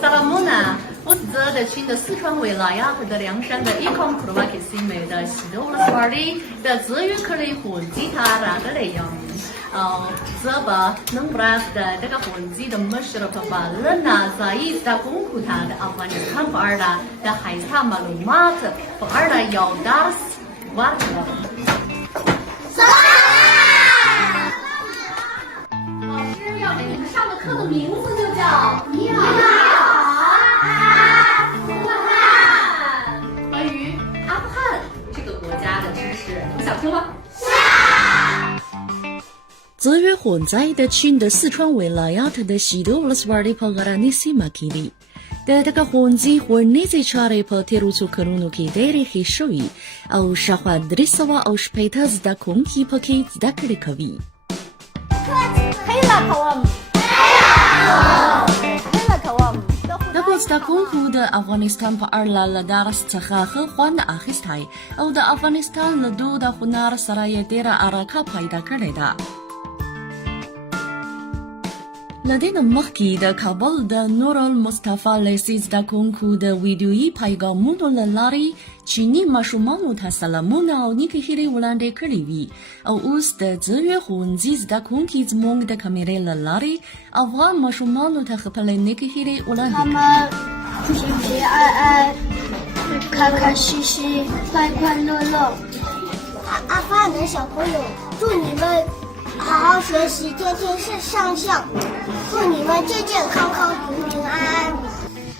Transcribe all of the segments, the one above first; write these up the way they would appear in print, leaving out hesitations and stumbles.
萨拉木纳负责的群的四川维拉雅和的凉山的伊康库瓦克西美的西多乌斯瓦里的资源可以混吉他那个内容。这把能不然的这个混吉的没事了，把人呐在意的功夫他的阿富汗看不二的海他马路马的不二的要打死完了。老师要给你们上的课的名字就叫你好。关于阿富汗这个国家的知识，你想听吗？资源混在的群的四川维拉雅特的西多乌拉斯瓦里帕格拉尼西马基里，的这个混子混内在查理帕铁路出克鲁努基代理黑手艺，او شخوا درس و او شپیتا زده کنکی پاکی زده کلی کوي. د زده کوونکو د افغانستان په اړه له درس څخه ښه خوند اخیستی او د افغانستان له دود او هنر سره یې ډېره علاقه پیدا کړې ده. له دې نه مخکې د کابل د نورالمصطفی لیسې زده کوونکو د ویډیویي پیغامونو له لارې چیني ماشومانو ته سلامونه او نیکې هیلې وړاندې کړې وي او اوس د ځینو ښوونځي زده کوونکي زموږ د کمرې له لارې افغان ماشومانو ته خپلې نیکې هیلې وړاندې کوي. 他们平平安安，开开心心，快快乐乐。阿富汗的小朋友，祝你们好好学习，天天是上校，祝你们健健康康，平平安安，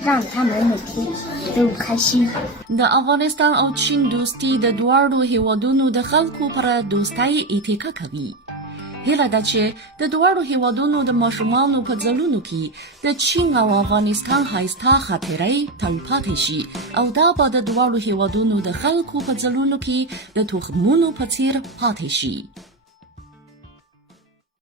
让他们每天都开心。د افغانستان او چین دوستي د دواړو هیوادونو د خلکو پر دوستۍ اتکا کوي. هیله ده چې د دواړو هیوادونو د ماشومانو په ځلونو کې د چین او افغانستان ښایسته خاطرې تلپاتې شي او دا به د دواړو هیوادونو د خلکو په ځلونو کې د تخمونو په څیر پاتې شي.